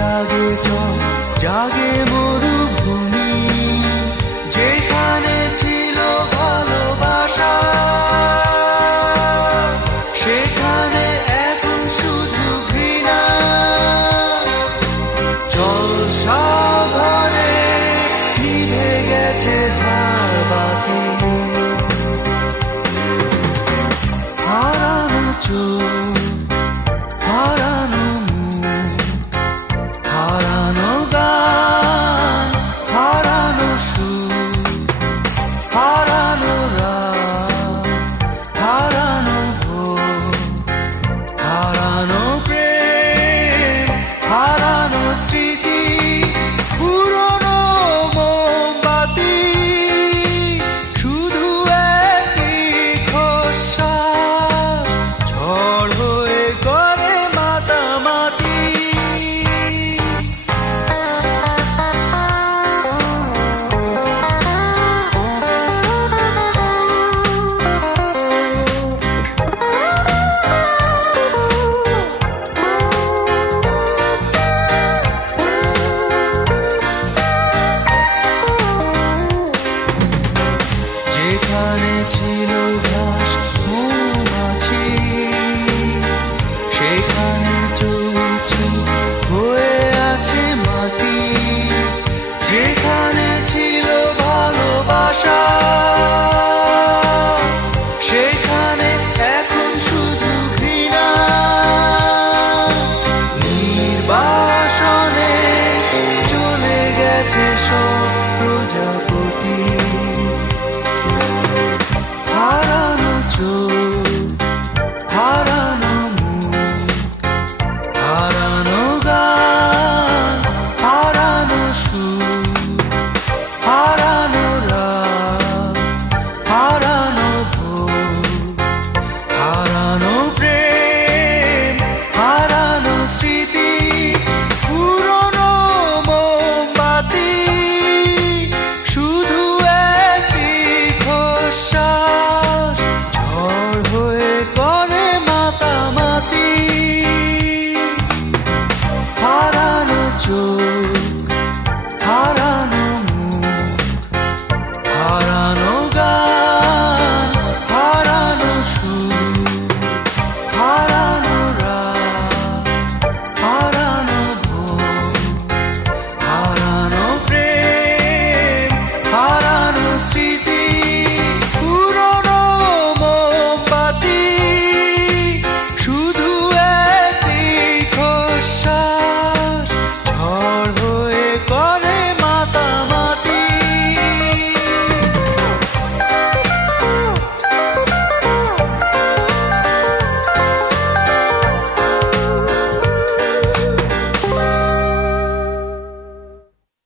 জাগে জল, জাগে মরুভূমি, যেখানে ছিল ভালোবাসা সেখানে এখন শুধু ঘৃণা। জলসাঘরে নিভে গেছে ঝাড়বাতি, হারানো চোখ, হারানো মুখ, হারানো গান, হারানো সুর, হারানো রাত, হারানো ভোর, হারানো প্রেম, হারানো স্মৃতি, পুরনো মোমবাতি, শুধু একই খোসা, ঝড় হয়ে করে মাতামাতি। যেখানে ছিল ঘাস মৌমাছি সেখানে চলছে হয়ে আছে মাটি। যেখানে ছিল ভালোবাসা সেখানে এখন শুধু ঘৃণা। নির্বাসনে চলে গেছে সব প্রজাপতি, হারানো চোখ, হারানো মুখ, হারানো গান, হারানো সুর, হারানো রাত, হারানো ভোর, হারানো প্রেম, হারানো স্মৃতি, পুরনো মোমবাতি, শুধু একই খোসা, ঝড় হয়ে করে মাতামাতি। হারানো চোখ, হারানো মুখ, হারানো